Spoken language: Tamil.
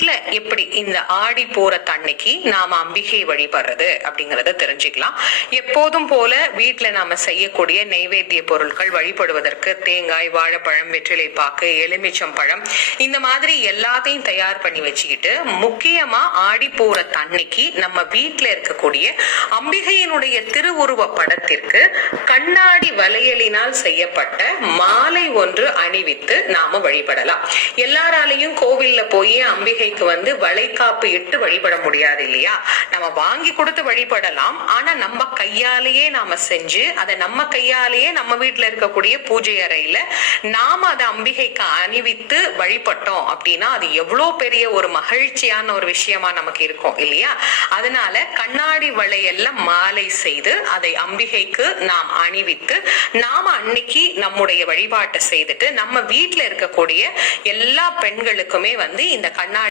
வீட்டுல எப்படி இந்த ஆடி பூரத்தன்னைக்கு நாம அம்பிகை வழிபடுறது அப்படிங்கறத தெரிஞ்சுக்கலாம். எப்போதும் போல வீட்டுல நாம செய்யக்கூடிய நைவேத்திய பொருட்கள் வழிபடுவதற்கு தேங்காய், வாழைப்பழம், வெற்றிலை பாக்கு, எலுமிச்சம் பழம் இந்த மாதிரி எல்லாத்தையும் தயார் பண்ணி வச்சுக்கிட்டு, முக்கியமா ஆடி பூரத்தன்னைக்கு நம்ம வீட்டுல இருக்கக்கூடிய அம்பிகையினுடைய திருவுருவ படத்திற்கு கண்ணாடி வளையலினால் செய்யப்பட்ட மாலை ஒன்று அணிவித்து நாம வழிபடலாம். எல்லாராலையும் கோவில்ல போய் அம்பிகைக்கு வளைகாப்பு இட்டு வழிபட முடியாது இல்லையா? நம்ம வாங்கி கொடுத்து வழிபடலாம். ஆனா நம்ம கையாலேயே நாம செஞ்சு அதை நம்ம கையாலேயே நம்ம வீட்டுல இருக்கக்கூடிய பூஜை அறையில நாம அதை அம்பிகைக்கு அணிவித்து வழிபட்டோம் அப்படின்னா அது எவ்வளவு பெரிய ஒரு மகிழ்ச்சியான ஒரு விஷயமா நமக்கு இருக்கும் இல்லையா? அதனால கண்ணாடி வளையல்ல மாலை செய்து அதை அம்பிகைக்கு நாம் அணிவித்து நாம அன்னைக்கு நம்முடைய வழிபாட்டை செய்துட்டு நம்ம வீட்டுல இருக்கக்கூடிய எல்லா பெண்களுக்குமே இந்த கண்ணாடி